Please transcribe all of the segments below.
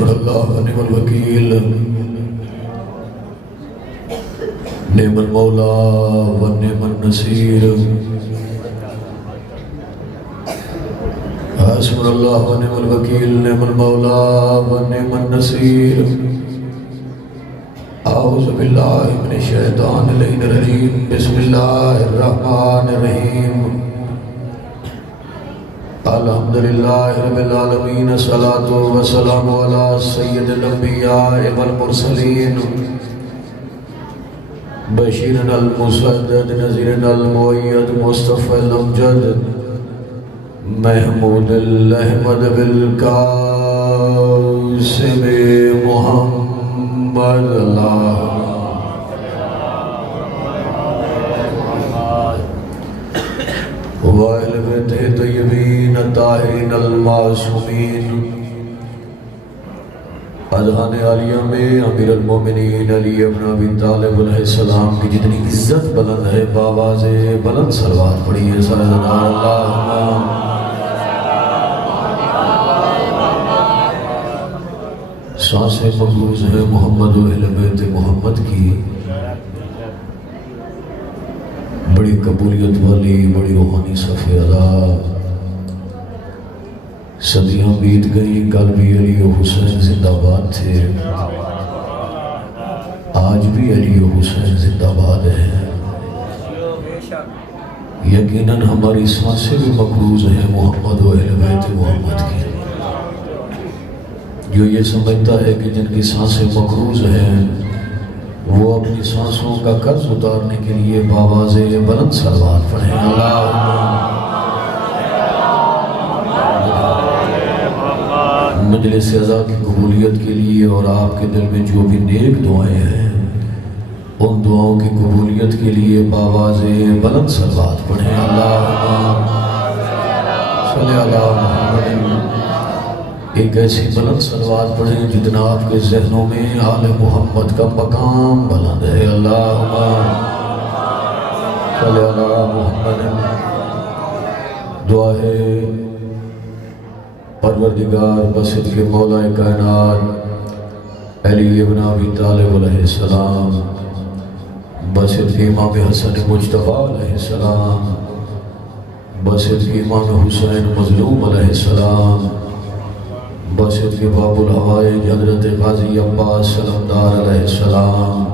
حسبنا اللہ ونعم الوکیل نعم المولا ونعم النصیر حسبنا اللہ ونعم الوکیل نعم المولا ونعم النصیر اعوذ باللہ من الشیطان اللعین الرجیم بسم اللہ الرحمن الرحیم الحمدللہ رب العالمین الصلاة والسلام علی سید الانبیاء والمرسلین بشیرنا المسدد نذیرنا المؤید مصطفی الامجد محمود الاحمد بالقاسم محمد اللہ وآل بیتہ طیبین الطاہرین المعصومین اذہان عالیہ میں امیر المومنین علی ابن ابی طالب علیہ السلام کی جتنی عزت بلند ہے بآواز بلند صلوات پڑھیے صلوات اللہم سانسیں مقبوض ہے محمد و اہل بیت محمد کی بڑی قبولیت والی بڑی روحانی صفحہ ادا صدیاں بیت گئی کل بھی علی و حسین زندہ باد تھے آج بھی علی و حسین زندہ باد ہیں یقیناً ہماری سانسیں بھی مقروض ہیں محمد و اہل بیت محمد کی جو یہ سمجھتا ہے کہ جن کی سانسیں مقروض ہیں وہ اپنی سانسوں کا قرض اتارنے کے لیے بآواز بلند صلوات پڑھیں اللہم مجلس عزا کی قبولیت کے لیے اور آپ کے دل میں جو بھی نیک دعائیں ہیں ان دعاؤں کی قبولیت کے لیے بآواز بلند صلوات پڑھیں اللہم صلی اللہ محمد ایک ایسی بلند صلوات پڑھیں جتنا آپ کے ذہنوں میں آل محمد کا مقام بلند ہے اللہم صلی اللہ محمد دعا ہے پروردگار بسط کے مولا کائنات علی ابن ابی طالب علیہ السلام بسط کے امام حسن مجتبی علیہ السلام بسط کے امام حسین مظلوم علیہ السلام بسط کے باب الحوائج حضرت غازی عباس سلمدار علیہ السلام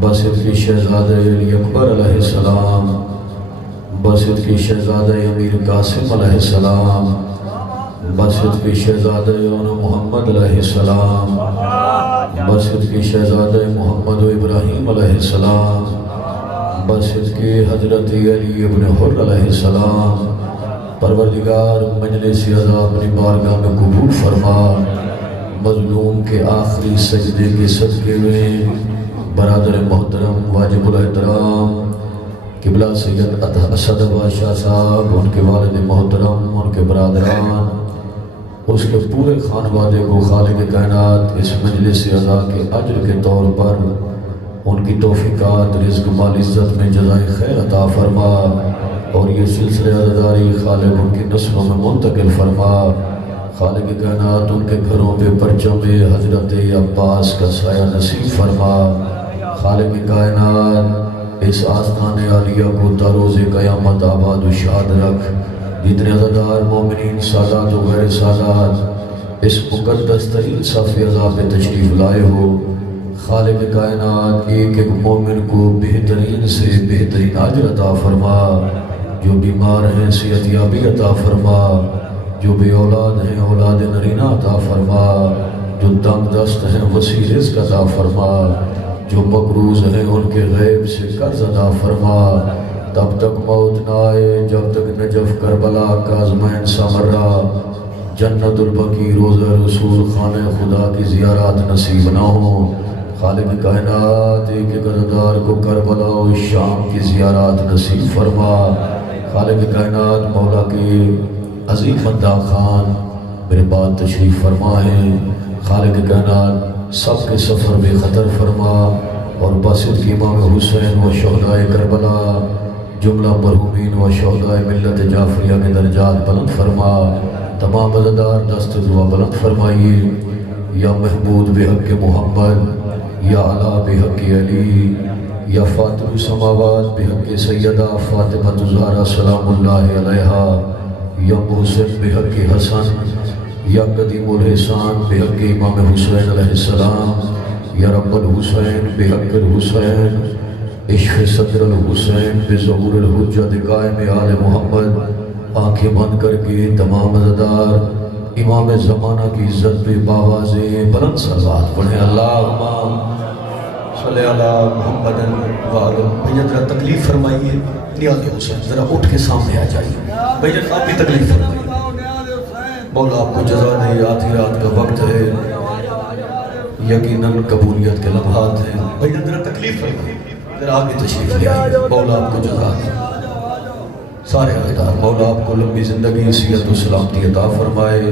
بسط کے شہزادہ علی اکبر علیہ السلام بسط کے شہزادہ امیر قاسم علیہ السلام بسط کے شہزادہ محمد علیہ السلام بسط کے شہزادہ محمد و ابراہیم علیہ السلام بسط کے حضرت علی ابن حر علیہ السلام پروردگار مجلس عزا اپنی بارگاہ میں قبول فرما مظلوم کے آخری سجدے کے صدقے میں برادر محترم واجب الاحترام قبلہ سید اسد بادشاہ صاحب ان کے والد محترم ان کے برادران اس کے پورے خانوادے کو خالق کائنات اس مجلس عزا کے اجر کے طور پر ان کی توفیقات رزق مال عزت میں جزائے خیر عطا فرما اور یہ سلسلہ عزاداری خالق ان کی نسلوں میں منتقل فرما خالق کائنات ان کے گھروں پہ پرچم حضرت عباس کا سایہ نصیب فرما خالق کائنات اس آستان عالیہ کو تا روز قیامت آباد و شاد رکھ جتنے عزادار مومنین سادات و غیر سادات اس مقدس ترین صف عزا پہ تشریف لائے ہو خالق کائنات ایک ایک مومن کو بہترین سے بہترین اجر عطا فرما جو بیمار ہیں صحت یابی عطا فرما جو بے اولاد ہیں اولاد نرینہ عطا فرما جو تنگ دست ہیں وسیع رزق عطا فرما جو مقروض ہیں ان کے غیب سے قرض عطا فرما تب تک موت نہ آئے جب تک نجف کربلا کاظمین سامرہ جنت البقیع روضہ رسول خانہ خدا کی زیارات نصیب نہ ہوں خالق کائنات ایک ایک عزادار کو کربلا و شام کی زیارات نصیب فرما خالق کائنات مولا کے عظیم مداح خان میرے بعد تشریف فرما ہے خالق کائنات سب کے سفر بے خطر فرما اور باسط کی امام حسین و شہداء کربلا جملہ مرحومین و شہداء ملت جعفریہ کے درجات بلند فرما تمام عزادار دست دعا بلند فرمائیے یا محمود بحق محمد، یا علا بحق علی، یا فاطر السماوات بحق سیدہ فاطمہ الزہرا سلام اللہ علیہا، یا محسن بحق حسن، یا قدیم الحسان بحق امام حسین علیہ السلام، یا رب الحسین بحق الحسین، عشق صدر الحسین بظہور الحجت قائم آل محمد۔ آنکھیں بند کر کے تمام عزادار امام زمانہ کی عزت پہ باواز بلند صلوات پڑھیں۔ اللہم صلی اللہ محمد وآلہ۔ بھیا ذرا تکلیف فرمائیے، نیاز حسین ذرا اٹھ کے سامنے آ جائیے۔ بھیا آپ بھی تکلیف فرمائیے، مولا آپ کو جزا دے، آدھی رات کا وقت ہے، یقیناً قبولیت کے لمحات ہیں۔ بھیا ذرا تکلیف فرمائیے، ذرا آگے تشریف لے آئیے، مولا آپ کو جزا دے۔ سارے عزادار مولا آپ کو لمبی زندگی، صحت و سلامتی عطا فرمائے۔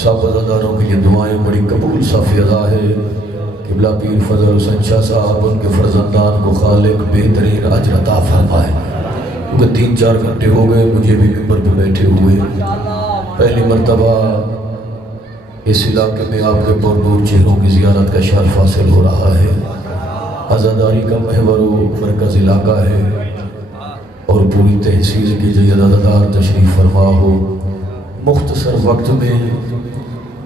سب عزاداروں کی یہ دعائیں بڑی قبول صافی ادا ہے۔ قبلہ پیر فضل حسین شاہ صاحب ان کے فرزندان کو خالق بہترین اجر عطا فرمائے۔ کیونکہ 3-4 گھنٹے ہو گئے مجھے بھی ممبر پہ بیٹھے ہوئے، پہلی مرتبہ اس علاقے میں آپ کے پرنور چہروں کی زیارت کا شرف حاصل ہو رہا ہے۔ عزاداری کا محور و مرکز علاقہ ہے اور پوری تحصیل کی جو عزادار تشریف فرما ہو۔ مختصر وقت میں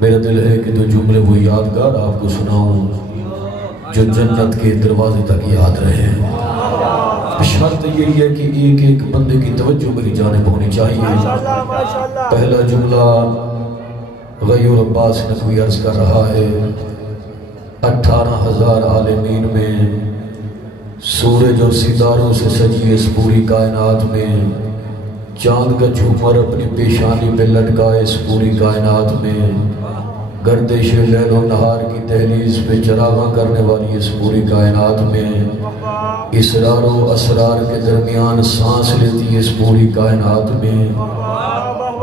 میرا دل ہے کہ جو جملے وہ یادگار آپ کو سناؤں جو جنت کے دروازے تک یاد رہے۔ شرط یہی ہے کہ ایک ایک بندے کی توجہ میری جانب ہونی چاہیے۔ پہلا جملہ غیور عباس نقوی عرض کر رہا ہے، 18,000 عالمین میں، سورج اور ستاروں سے سجی اس پوری کائنات میں، چاند کا جھومر اپنی پیشانی پہ لٹکائے اس پوری کائنات میں، گردش لیل و نہار کی دہلیز پہ چراغاں کرنے والی اس پوری کائنات میں، اسرار و اسرار کے درمیان سانس لیتی اس پوری کائنات میں،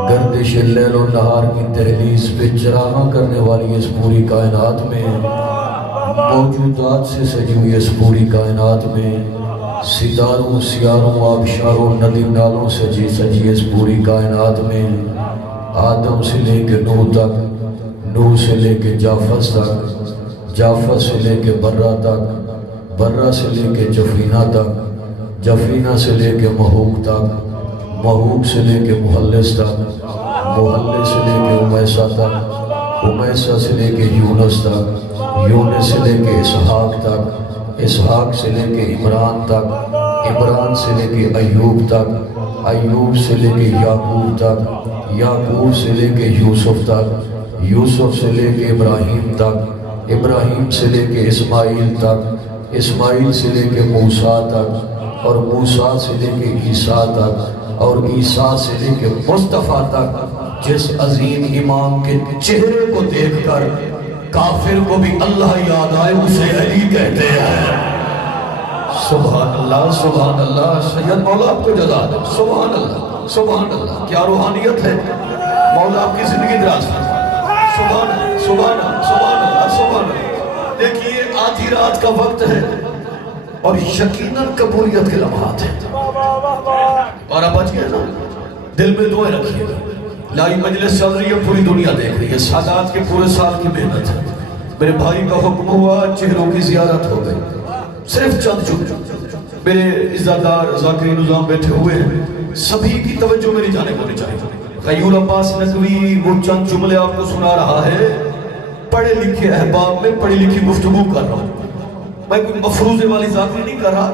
گردش لیل و نہار کی دہلیز پہ چراغاں کرنے والی اس پوری کائنات میں، موجودات سے سجی ہوئی اس پوری کائنات میں، ستاروں سیاروں آبشاروں ندی نالوں سے سجی اس پوری کائنات میں، آدم سے لے کے نوح تک، نوح سے لے کے جعفر تک، جعفر سے لے کے برہ تک، برہ سے لے کے جفینہ تک، جفینہ سے لے کے محوق تک، محوق سے لے کے محلس تک، محلس سے لے کے امیسہ تک، امیسہ سے لے کے یونس تک، یونس سے لے کے اسحاق تک، اسحاق سے لے کے عمران تک، عمران سے لے کے ایوب تک، ایوب سے لے کے یعقوب تک، یعقوب سے لے کے یوسف تک، یوسف سے لے کے ابراہیم تک، ابراہیم سے لے کے اسماعیل تک، اسماعیل سے لے کے موسیٰ تک، اور موسیٰ سے لے کے عیسیٰ تک، اور عیسیٰ سے لے کے مصطفیٰ تک۔ جس عظیم امام کے چہرے کو دیکھ کر کافر کو بھی اللہ یاد آئے اسے علی کہتے ہیں۔ سبحان اللہ سبحان اللہ۔ سید مولا آپ کو جزا دے۔ سبحان اللہ سبحان اللہ، کیا روحانیت ہے۔ مولا آپ کی زندگی دراز ہے۔ سبحان اللہ سبحان اللہ سبحان اللہ سبحان اللہ۔ دیکھیے آدھی رات کا وقت ہے اور یقیناً قبولیت کے لمحات ہیں۔ اور اب بچ گئے نا، دل میں دعائیں رکھیے گا۔ لائی مجلس چل رہی ہے، پوری دنیا دیکھ رہی ہے، سادات کے پورے سال کی محنت ہے۔ میرے بھائی کا حکم ہوا، چہروں کی زیارت ہو گئی، صرف چند جملے۔ میرے عزادار ذاکرین نظام بیٹھے ہوئے ہیں، سبھی کی توجہ میری جانب ہونی چاہیے۔ غیور عباس نقوی وہ چند جملے آپ کو سنا رہا ہے۔ پڑھے لکھے احباب میں پڑھی لکھی گفتگو کر رہا ہوں، میں کوئی مفروضے والی ذاکری نہیں کر رہا،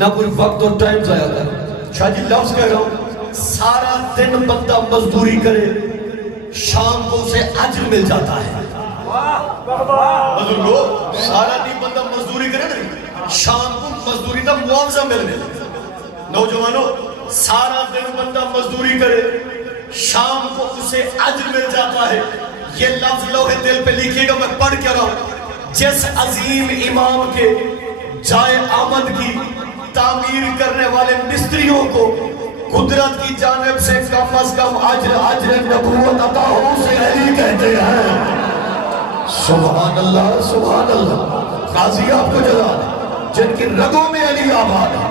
نہ کوئی وقت اور ٹائم ضائع کر رہا۔ شاہ جی لفظ کہہ رہا ہوں، سارا دن بندہ مزدوری کرے، شام کو اسے اجر مل جاتا ہے۔ بزرگو، سارا دن بندہ مزدوری کرے نا، شام کو مزدوری کا معاوضہ ملنے۔ نوجوانوں، سارا دن بندہ مزدوری کرے، شام کو اسے اجر مل جاتا ہے۔ یہ لفظ لوہے دل پہ لکھیے گا، میں پڑھ کے رہا ہوں۔ جس عظیم امام کے جائے آمد کی تعمیر کرنے والے مستریوں کو قدرت کی جانب سے کم از کم اجر نبوت عطا ہو، اسے علی کہتے ہیں۔ سبحان اللہ سبحان اللہ۔ قاضی آپ کو جزا دے، جن کی رگوں میں علی آباد ہے،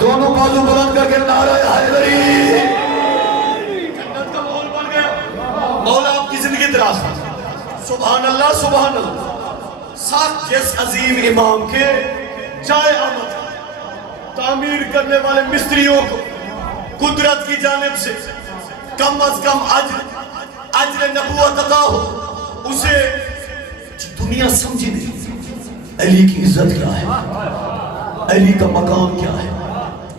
دونوں بازو بلند کر کے نعرہ حیدری۔ جنت کا ماحول بن گیا۔ مولا آپ کی زندگی دراز ہے۔ سبحان اللہ سبحان اللہ. ساتھ جس عظیم امام کے جائے آمد تعمیر کرنے والے مستریوں کو قدرت کی جانب سے کم از کم اجر نبوت عطا ہو. اسے دنیا سمجھی نہیں علی کی عزت کیا ہے, علی کا مقام کیا ہے,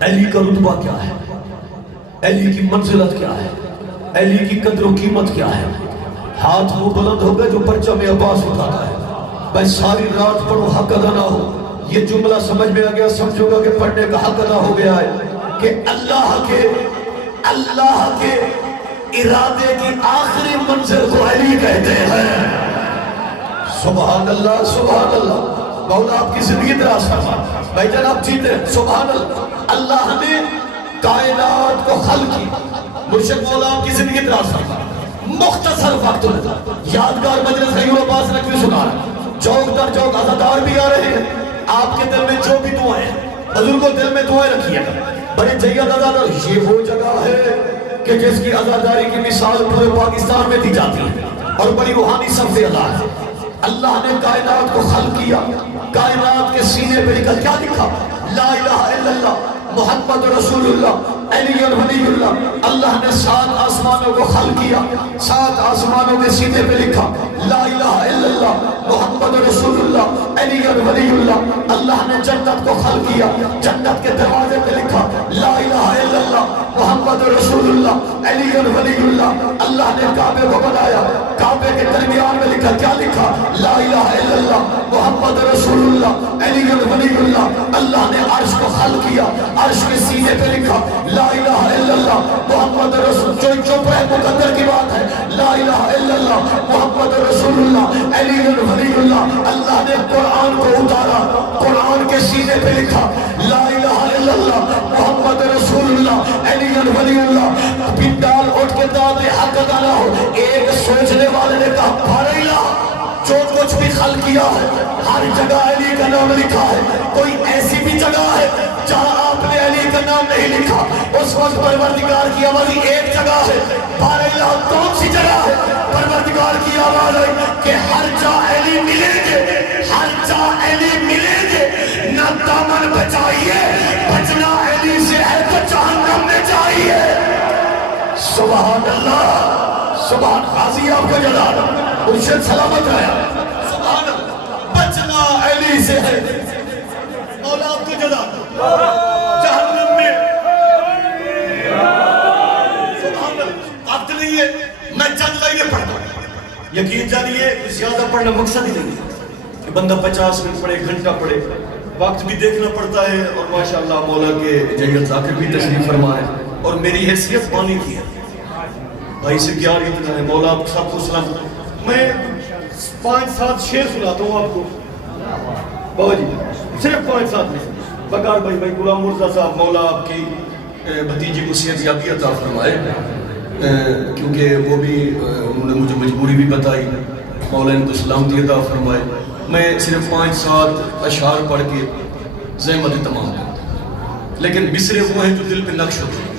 علی کا رتبہ کیا ہے, علی کی منزلت کیا ہے, علی کی قدر و قیمت کیا ہے. ہاتھ وہ بلند ہو گئے جو پرچم عباس اٹھاتا ہے. بھائی ساری رات پڑھو حق ادا نہ ہو. یہ جملہ سمجھ میں آ گیا, سمجھو گا کہ پڑھنے کا حق ادا ہو گیا ہے کہ اللہ کے ارادے کی آخری منزل کو علی کہتے ہیں. سبحان اللہ سبحان اللہ. مولا آپ کی زندگی دراز فرما. بھائی جان آپ جیتے ہیں. سبحان اللہ. اللہ نے کائنات کو خلق کی. مرشد مولا آپ کی زندگی دراز فرما. مختصر وقت میں یادگار مجلس غیور عباس نقوی سنا رہا. چوک در چوک عزادار بھی آ رہے ہیں. آپ کے دل میں جو بھی دعائیں ہیں حضور کو دل میں دعائیں رکھیے گا. بڑے جید عزادار, یہ وہ جگہ ہے کہ جس کی عزاداری کی مثال پورے پاکستان میں دی جاتی ہے اور بڑی روحانی صف عزا ہے. اللہ نے کائنات کو خلق کیا. کائنات کے سینے پہ لکھا, کیا لکھا؟ لا الہ الا اللہ محمد رسول اللہ علی ولی اللہ. اللہ نے 7 آسمانوں کو خلق کیا. 7 آسمانوں کے سینے پہ لکھا لا الہ الا اللہ محمد رسول اللہ علی ولی اللہ. اللہ نے جنت کو خلق کیا. جنت کے دروازے پہ لکھا لا الہ الا اللہ محمد رسول اللہ علی ولی اللہ. اللہ نے کعبے کو بنایا. کعبے کے درمیان میں لکھا, کیا لکھا؟ لا الہ الا اللہ محمد رسول اللہ علی ولی اللہ. اللہ نے عرش کو خلق کیا. عرش کے سینے پہ لکھا لا الہ الا اللہ محمد رسول. جو چپ ہے مقدر کی بات ہے. لا الہ الا اللہ محمد رسول اللہ علی ولی اللہ. اللہ نے قرآن کو اتارا. قرآن کے سینے پہ لکھا لا الہ الا اللہ محمد رسول اللہ علی ولی اللہ. پنڈال اٹھ کے دعوت حق ادا نہ ہو. ایک سوچنے والے نے کہا بھارا جو کچھ بھی خلق کیا ہے ہر جگہ علی کا نام لکھا ہے. کوئی ایسی بھی جگہ ہے جہاں آپ نے علی کا نام نہیں لکھا؟ اس وقت پروردگار کی آواز ایک جگہ ہے. بارہ کون سی جگہ ہے؟ پروردگار کی آواز ہے کہ ہر جا علی ملیں گے, ہر جا علی ملیں گے. نہ دامن بچائیے, بچنا علی سے ہے تو جہنم میں جائیے. سبحان اللہ سبحان. غازی آپ کا جلال مرشد سلامت رہا. سبحان اللہ. بچنا علی سے ہے. مولا آپ کو جلال جہنم میں. سبحان اللہ. وقت نہیں ہے, میں چند لائنیں پڑھتا ہوں. یقین جانیے زیادہ پڑھنا مقصد ہی نہیں ہے کہ بندہ 50 منٹ پڑھے, گھنٹہ پڑھے. وقت بھی دیکھنا پڑتا ہے. اور ماشاءاللہ مولا کے جیت ذاکر بھی تشریف فرما ہے اور میری حیثیت پانی کی ہے. بھائی سے پیار اتنا ہے. مولا آپ سب کو سلام. میں 5-7 شعر سناتا ہوں آپ کو. بابا جی صرف 5-7 میں. بکار بھائی غلام مرزا صاحب مولا آپ کی بھتیجی کو صحت یابی عطا فرمائے, کیونکہ وہ بھی انہوں نے مجھے مجبوری بھی بتائی. مولا ان کو سلامتی عطا فرمائے. میں صرف 5-7 اشعار پڑھ کے زحمت تمام کرتا, لیکن مصرے وہ ہیں جو دل پہ نقش ہوتے ہیں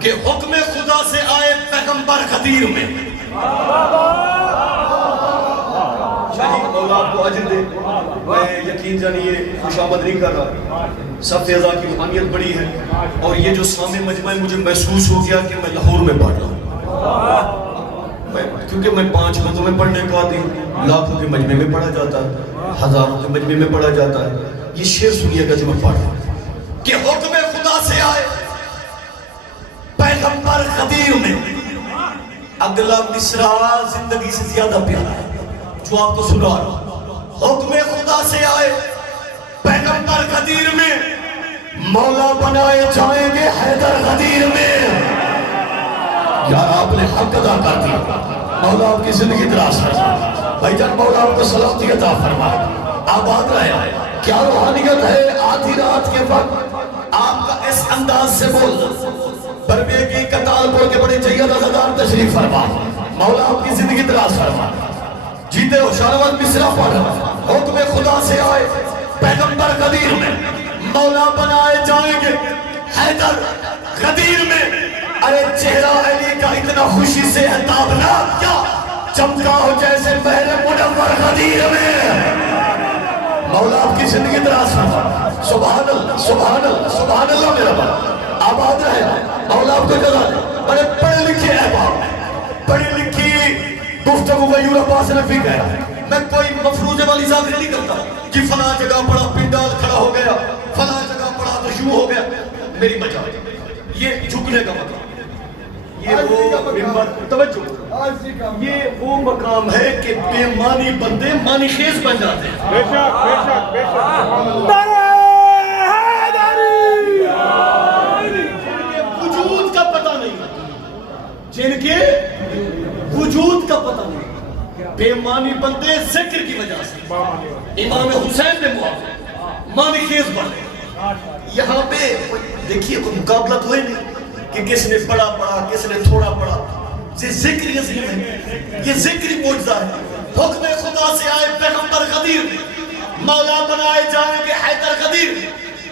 کہ حکم خدا سے آئے پیغمبر خدیر میں. شاہی مولا آپ کو اجر دے. میں یقین جانیے خوشامد نہیں کر رہا. صف عزا کی روحانیت بڑی ہے اور یہ جو سامع مجمع مجھے محسوس ہو گیا کہ میں لاہور میں پڑھ رہا ہوں. کیونکہ میں 5 مدوں میں پڑھنے کا عادی ہوں. لاکھوں کے مجمع میں پڑھا جاتا ہے, ہزاروں کے مجمع میں پڑھا جاتا ہے. یہ شعر سنیے گا جو میں پڑھ رہا ہوں کہ حکم خدا سے آئے پیغمبر خدیر میں. اگلا مصرع زندگی سے زیادہ پیارا ہے جو آپ کو سنا رہا ہوں. حکم خدا سے آئے پیغمبر خدیر میں, مولا بنائے جائیں گے حیدر غدیر میں. یار آپ نے حق ادا کر دیا. مولا آپ کی زندگی دراز فرمائے. بھائی جان مولا آپ کو سلامتی عطا فرمائے. آباد رہے. کیا روحانیت ہے آدھی رات کے وقت آپ کا اس انداز سے بولنا. بربے کی کتال پور کے بڑے جید عزادار تشریف فرما. مولا آپ کی زندگی دراز فرما. جیتے ہو شاروان مصرع پڑھ. حکم خدا سے آئے پیغمبر غدیر میں, مولا بنائے جائیں گے حیدر غدیر میں. ارے چہرہ علی کا اتنا خوشی سے ہے تابناک, کیا چمکا ہو جیسے بحر منور غدیر میں. مولا آپ کی زندگی دراز فرما. سبحان اللہ سبحان اللہ سبحان اللہ. میرا باپ آباد رہے. مولا آپ کو جزا دے. بڑے پڑھے لکھے احباب, پڑھی لکھی گفتگو کا یورپ سے نفی کہہ رہا ہے. میں کوئی مفروضے والی ذاکر نہیں کرتا کہ فلاں جگہ پڑھا پنڈال کھڑا ہو گیا, فلاں جگہ پڑھا تو یوں ہو گیا. میری بچا یہ جھکنے کا مقام, یہ وہ منبر, توجہ, یہ وہ مقام ہے کہ بے معنی بندے معنی خیز بن جاتے ہیں. بے شک بے شک بے شک. وجود کا پتہ نہیں, جن کے وجود کا پتہ نہیں, بے معنی بندے ذکر کی وجہ سے امام حسین نے معنی خیز بن گئے. یہاں پہ دیکھیے کوئی مقابلہ تو ہے نہیں کہ کس نے پڑھا پڑھا کس نے تھوڑا پڑھا. یہ ذکر عظیم ہے, یہ ذکری معجزہ ہے. حکم خدا سے آئے پیغمبر غدیر, مولا بنائے جائیں گے حیدر غدیر.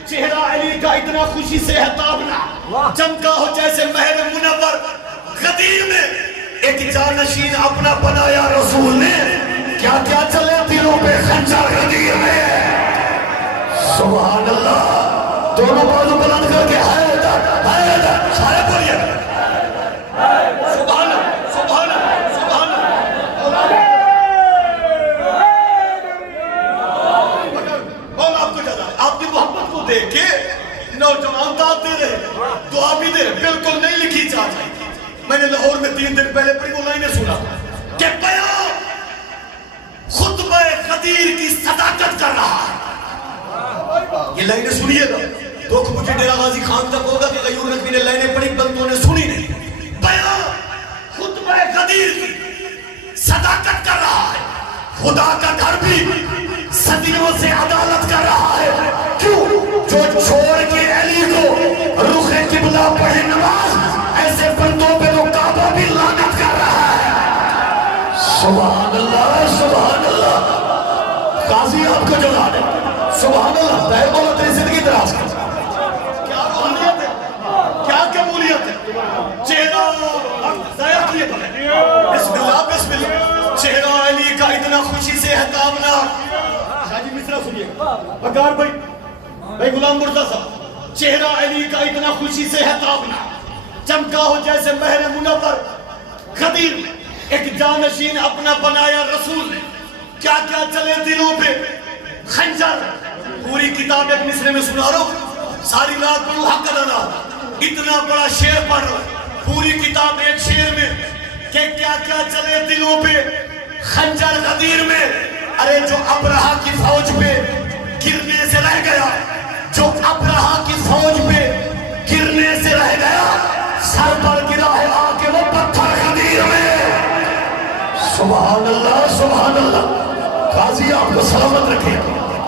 چہرہ علی کا اتنا خوشی سے ہے تابنا, چمکا ہو جیسے مہر منور غدیر میں. ایک جانشین اپنا بنایا رسول نے, کیا کیا چلے دلوں پہ خنجر غدیر میں. سبحان اللہ. دونوں بازو بلند کر کے حیدر حیدر سارے بولیے سبحان اللہ سبحان اللہ سبحان اللہ. مولا آپ کو جانا ہے, آپ کی محبت کو دیکھ کے نوجوان دعوت دے رہے, دعا بھی دے رہے, بالکل نہیں لکھی چاہ رہی. میں نے لاہور میں 3 دن پہلے پڑھی وہ لائنیں سنا کہ بیان خطبہ غدیر کی صداقت کر رہا ہے. یہ لائنیں سنیے گا تو مجھے ڈیرہ غازی خان تک ہوگا کہ غیور نقوی نے لائنیں پڑھی بندوں نے سنی نہیں. بیان خطبہ غدیر کی صداقت کر رہا ہے. خدا کا گھر بھی صدیوں سے عدالت کر رہا ہے. کیوں؟ جو چھوڑ کے علی کو رخ قبلہ پڑھے نماز, ایسے بندوں پہ تو کعبہ بھی لعنت کر رہا ہے. سبحان اللہ سبحان اللہ. قاضی آپ کو جلا دے. سبحان اللہ. پہل بولا تیری زندگی دراز کر. کیا روحانیت ہے, کیا قبولیت ہے. چہرہ ضائع کیے پڑے. بسم اللہ بسم اللہ. چہرہ علی کا اتنا خوشی سے ہے تابنا. شاہجی مصرہ سنیے بکار بھائی غلام مرزا صاحب. چہرہ علی کا اتنا خوشی سے ہے تابنا, چمکا ہو جیسے مہر منور غدیر میں. ایک جانشین اپنا بنایا رسول نے, کیا کیا چلے دلوں پہ خنجر. پوری کتاب ایک مصرے میں سنا رہا ہوں, ساری رات پڑھوں حق ادا. اتنا بڑا شعر پڑھ رہا ہوں, پوری کتاب ایک شعر میں کہ کیا کیا چلے دلوں پہ خنجر غدیر میں. ارے جو ابرہا کی فوج پہ گرنے سے رہ گیا, جو ابرہا کی فوج پہ گرنے سے رہ گیا, سر پر گرا ہے آ کے وہ پتھر غدیر میں. سبحان اللہ سبحان اللہ. قاضی آپ کو سلامت رکھے,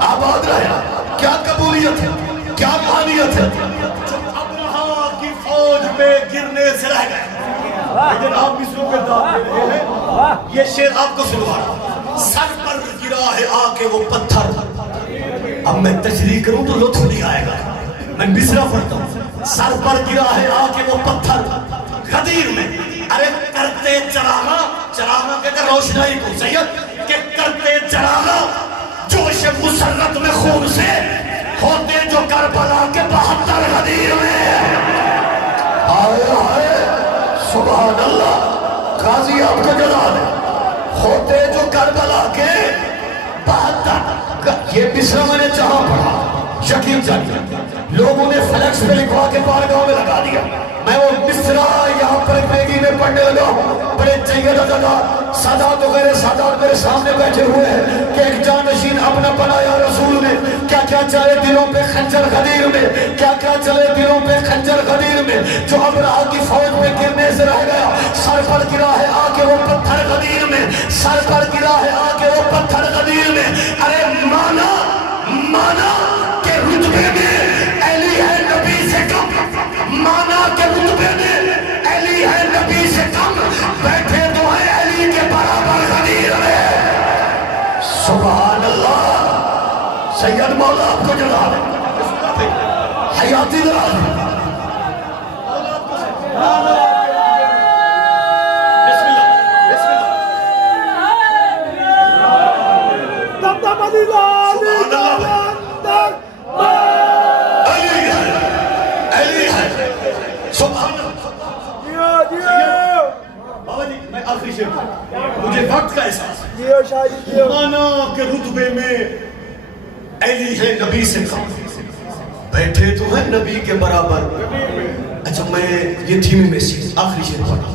آباد رہے. کیا قبولیت ہے, کیا روحانیت ہے. جو ابرہا کی فوج پہ گرنے سے رہ گئے. لیکن آپ مصروں پہ دعوت دے رہے ہیں, یہ شعر آپ کو سنوا رہا. سر پر گرا ہے آ کے وہ پتھر. اب میں تشریح کروں تو لطف نہیں آئے گا, میں مصرع پڑھتا ہوں. سر پر گرا ہے آ کے وہ پتھر غدیر میں. ارے کرتے چراغا, چراغا کہتے روشنائی کو سید, کہ کرتے چراغا جوش مسرت میں خون سے, ہوتے جو کربلا کے 72 غدیر میں. آئے آئے سبحان اللہ. قاضی آپ کو جلا دے. ہوتے جو کربلا کے 72. یہ مصرع میں نے جہاں پڑھا یقین جانیے لوگوں نے فلیکس پہ لکھوا کے بارگاہ میں لگا دیا. میں وہ مصرع یہاں پر ایک بیگی میں پڑھنے لگا ہوں. بڑے چاہیے دادا سادات وغیرہ سادات میرے سامنے بیٹھے ہوئے ہیں کہ ایک جانشین اپنا بنایا رسول نے, کیا کیا چلے دلوں پہ خنجر غدیر میں, کیا کیا چلے دلوں پہ خنجر غدیر میں. جو ابرہا کی فوج میں گرنے سے رہ گیا, سر پر گرا ہے آ کے وہ پتھر غدیر میں. سر پر گرا ہے آ کے وہ پتھر غدیر میں. ارے مانا مانا کہ رتبے میں علی ہے نبی سے کم, مانا کہ رتبے میں علی ہے نبی سے کم, بیٹھے تو ہے علی کے برابر غدیر میں. سبحان اللہ. سید مولا آپ کو جلا دے, حیاتی دلا دے. آخری شعر مجھے وقت کا احساس ہے مانا کہ رتبے میں علی ہے نبی سے کم بیٹھے تو ہیں نبی کے برابر. اچھا میں یہ دھیمی میں سے آخری شعر پڑھا,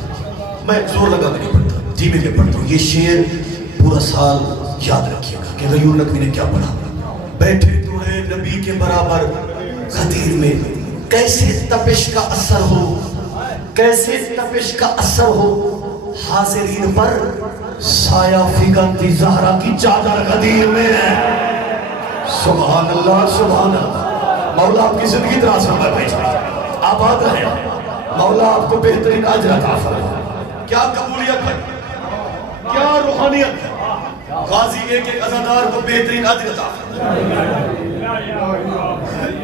میں زور لگا کے نہیں پڑھتا, دھیمی میں پڑھتا ہوں. یہ شعر پورا سال یاد رکھیے گا کہ غیور نقوی نے کیا پڑھا. بیٹھے تو ہیں نبی کے برابر غدیر میں کیسے تپش کا اثر ہو, کیسے تپش کا اثر ہو حاضرین پر سایہ فگنتی زہرا کی چادر غدیر میں. سبحان اللہ سبحان اللہ. مولا آپ کی زندگی دراز فرمائے بھائی جان, آباد رہے, مولا آپ کو بہترین اجر عطا فرمائے. کیا قبولیت ہے, کیا روحانیت ہے. غازی ایک ایک عزادار کو بہترین اجر عطا فرمائے.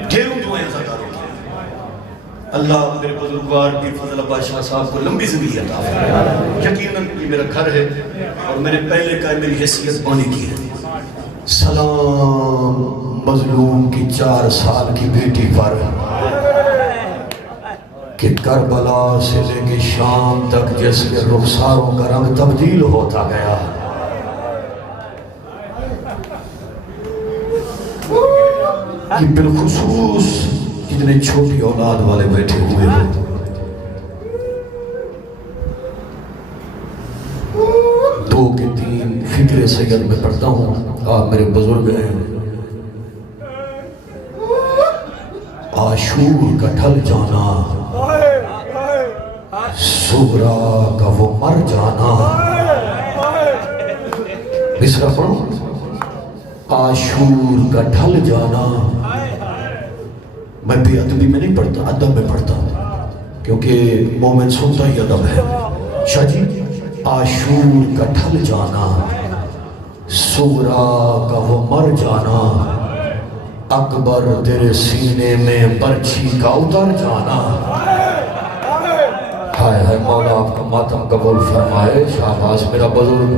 ڈھیروں دعائیں عزاداروں کی. اللہ میرے بزرگوار پیر فضل عباس شاہ صاحب کو لمبی زندگی عطا فرمائے. یقیناً یہ میرا گھر ہے اور میں نے پہلے کہا میری حیثیت پانی کی ہے. سلام مظلوم کی 4 سال کی بیٹی پر کہ کربلا سے لے کے شام تک جس کے رخساروں کا رنگ تبدیل ہوتا گیا. کہ بالخصوص جتنے چھوٹی اولاد والے بیٹھے ہوئے ہیں, 2 کے 3 فکر سید میں پڑھتا ہوں. آپ میرے بزرگ ہیں. عاشور کا ڈھل جانا, صغرا کا وہ مر جانا. مصرع پڑھو. عاشور کا ڈھل جانا. میں بے ادبی میں نہیں پڑھتا, ادب میں پڑھتا ہوں کیونکہ مومن سنتا ہی ادب ہے. شاہ جی عاشور کا ڈھل جانا, صغرا کا وہ مر جانا, اکبر تیرے سینے میں برچھی کا اتر جانا. ہائے ہائے مولا آپ کا ماتم قبول فرمائے. شہباز میرا بزرگ,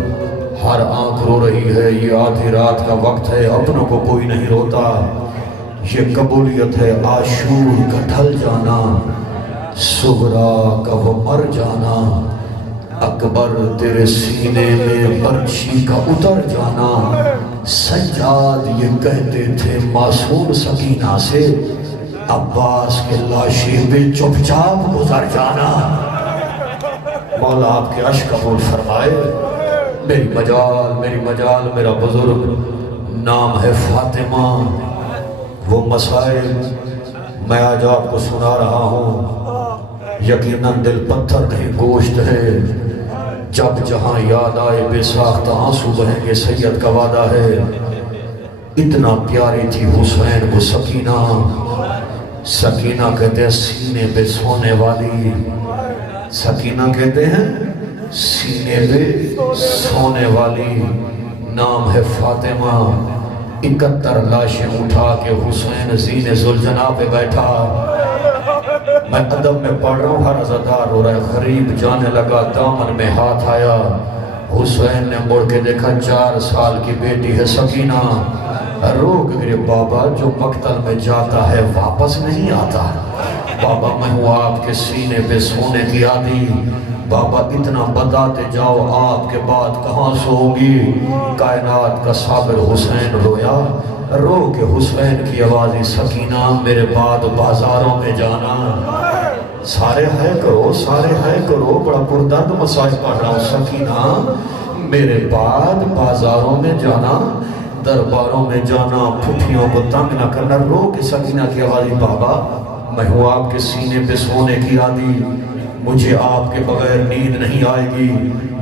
ہر آنکھ رو رہی ہے, یہ آدھی رات کا وقت ہے, اپنوں کو کوئی نہیں روتا. یہ قبولیت ہے. عاشور کا ڈھل جانا, صغرا کا وہ مر جانا, اکبر تیرے سینے میں برچھی کا اتر جانا. سجاد یہ کہتے تھے معصوم سکینہ سے, عباس کے لاشے میں چپ چاپ گزر جانا. مولا آپ کے عشق قبول فرمائے. میری مجال میرا بزرگ نام ہے فاطمہ. وہ مسائل میں آج آپ کو سنا رہا ہوں. یقیناً دل پتھر نہیں گوشت ہے. جب جہاں یاد آئے بے ساختہ آنسو بہیں گے سید کا وعدہ ہے. اتنا پیاری تھی حسین کو سکینہ. سکینہ کہتے ہیں سینے پہ سونے والی. سکینہ کہتے ہیں سینے پہ سونے والی. نام ہے فاطمہ. 71 لاشیں اٹھا کے حسین زین ذوالجناح پہ بیٹھا. میں ادب میں پڑھ رہا ہوں, ہر عزادار ہو رہا ہے. غریب جانے لگا, دامن میں ہاتھ آیا. حسین نے مڑ کے دیکھا 4 سال کی بیٹی ہے سکینہ. روک میرے بابا, جو مقتل میں جاتا ہے واپس نہیں آتا. بابا میں ہوں آپ کے سینے پہ سونے کی عادی. بابا اتنا بتاتے جاؤ آپ کے بعد کہاں سوگی. کائنات کا صابر حسین رویا. رو کے حسین کی آوازی سکینہ میرے بعد بازاروں میں جانا. سارے ہے کرو بڑا پردرد مسائل پڑھ رہا ہوں. سکینہ میرے بعد بازاروں میں جانا, درباروں میں جانا, پھٹیوں کو تنگ نہ کرنا. رو کے سکینہ کی آوازی بابا میں ہوں آپ کے سینے پہ سونے کی عادی. مجھے آپ کے بغیر نیند نہیں آئے گی.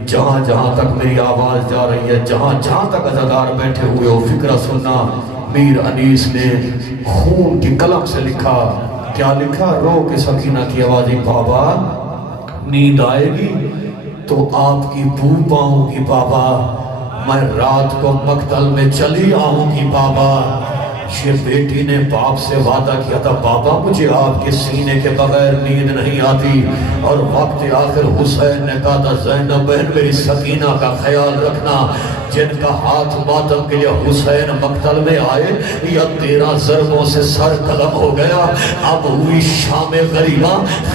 جہاں جہاں تک میری آواز جا رہی ہے, جہاں جہاں تک عزادار بیٹھے ہوئے ہو, فکرہ سننا. میر انیس نے خون کی قلم سے لکھا. کیا لکھا؟ رو کے سکینہ کی آوازی بابا نیند آئے گی تو آپ کی بو پاؤں گی بابا. میں رات کو مقتل میں چلی آؤں گی بابا. یہ بیٹی نے باپ سے وعدہ کیا تھا بابا مجھے آپ کے سینے کے بغیر نیند نہیں آتی، اور وقت آخر حسین نے کہا تھا زینب بہن میری سکینہ کا خیال رکھنا، جن کا ہاتھ ماتم کے لیے حسین مقتل میں آئے یا 13 ضربوں سے سر قلم ہو گیا، اب ہوئی شام غریبہ،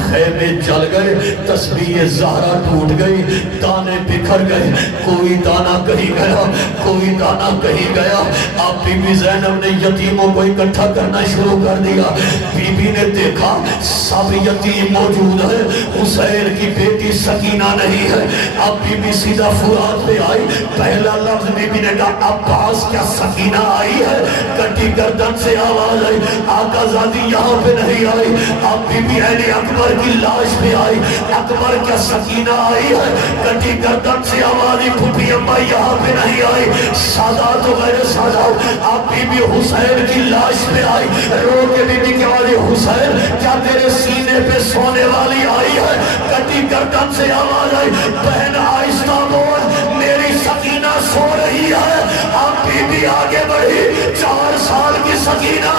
خیمے جل گئے، تسبیح زہرا ٹوٹ گئی، دانے بکھر گئے، کوئی دانہ کہیں گیا، کوئی دانہ کہیں گیا۔ اب بی بی زینب نے یتیموں کو اکٹھا کرنا شروع کر دیا۔ بی بی نے دیکھا سب یتیم موجود ہے، حسین کی بیٹی سکینہ نہیں ہے۔ اب بی بی سیدھا فرات پہ آئی، پہلا لفظ بی بی نے کہا عباس کیا سکینہ آئی ہے؟ کٹی گردن سے آواز آئی آقا زادی یہاں پہ نہیں آئی۔ اب بی بی عین اکبر کی لاش پہ آئی، اکبر کیا سکینہ آئی ہے؟ کٹی گردن سے آواز آئی پھوپھی اماں یہاں پہ نہیں آئی۔ سادات و غیر سادات، اب بی بی حسین کی لاش پہ آئی، رو کے بی بی کی آواز حسین کیا تیرے سینے پہ سونے والی آئی ہے؟ کٹی گردن سے آواز آئی بہن آہستہ بول میری سکینہ سو رہی ہے۔ اب بی بی آگے بڑھی، 4 سال کی سکینہ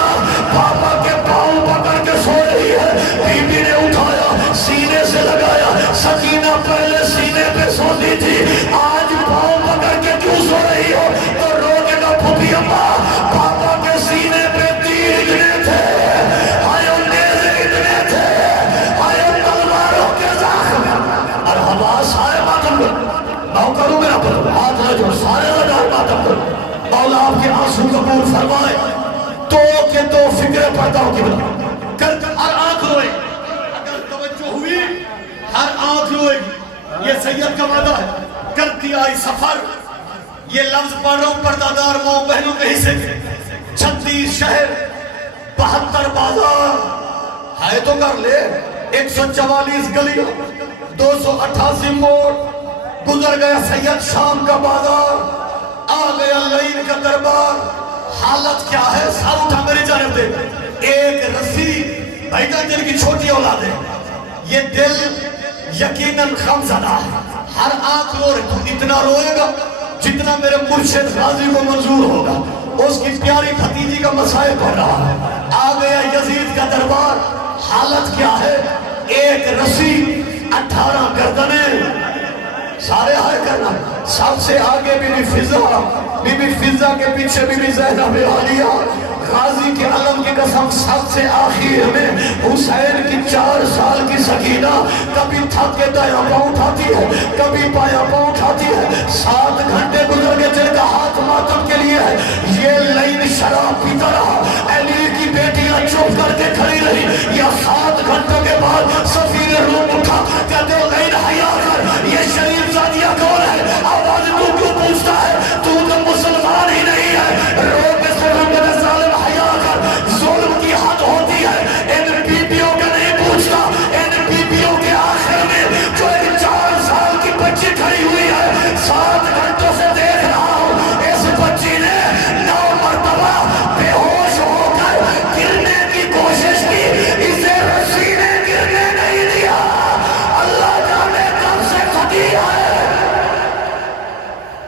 پاپا کے پاؤں پکڑ کے سو رہی ہے۔ بی بی نے اٹھایا، سینے سے لگایا، سکینہ پہلے سینے پہ سوتی تھی، آج پاؤں پکڑ کے کیوں سو رہی ہو؟ تو رو کے کہا پھوپھی اماں پاپا کے سینے پہ تیر اتنے تھے، ہائے نیزے اتنے تھے، ہائے تلواروں کے زخم، اور حواس آئے ماتم کر باؤ کروں میرا پر ہاتھ نہ جو سارے لگار ماتم کر مولا آپ کے آنسو قبول فرمائے۔ تو فکر پڑتا ہوں کہ ہر آنکھ روئے، اگر توجہ ہوئی ہر آنکھ روئے گی۔ یہ سید کا وعدہ ہے، کرتی آئی سفر، یہ لفظ پڑھ رہا ہوں پردادار ماں بہنوں کے حصے کے، 36 شہر 72 بازار ہے تو کر لے، 144 گلیاں 288 موڑ، گزر گیا سید شام کا بازار، آ گیا لعین کا دربار۔ حالت کیا ہے؟ سر اٹھا میری جانب دے، ایک رسی بھائی جان جن کی چھوٹی اولاد ہے، یہ دل یقیناً غم زدہ ہے، ہر آنکھ رو رہے، تو اتنا روئے گا جتنا میرے مرشد غازی کو منظور ہوگا۔ اس کی پیاری بھتیجی کا مسائل پڑھ رہا ہے، آ گیا یزید کا دربار۔ حالت کیا ہے؟ ایک رسی 18 گردنیں، سارے ہائے کرنا، سب سے آگے بی بی فضا، بی بی فضا کے پیچھے بی بی زینب عالیہ، غازی کے علم کی قسم سب سے آخر میں حسین کی 4 سال کی سکینہ کبھی تھک کے دائیں پاؤں اٹھاتی ہے، کبھی پایا پاؤں اٹھاتی ہے، 7 گھنٹے گزر گئے جن کا ہاتھ ماتم کے لیے ہے، یہ لعین شراب پیتا رہا، علی کی بیٹیاں چپ کر کے کھڑی رہی، یا 7 گھنٹوں کے بعد سفیر روم اٹھا کہتے ہو لعین حیا کر، یہ شریف زادیہ کون ہے؟ آواز تو کیوں پوچھتا ہے؟ تو مسلمان ہی نہیں ہے، رو کے سرم ظالم حیا کر، ظلم کی حد ہوتی ہے، ان بیبیوں کا نہیں پوچھتا، ان بیبیوں کے آخر میں جو ایک 4 سال کی بچی کھڑی ہوئی ہے، 7 گھنٹے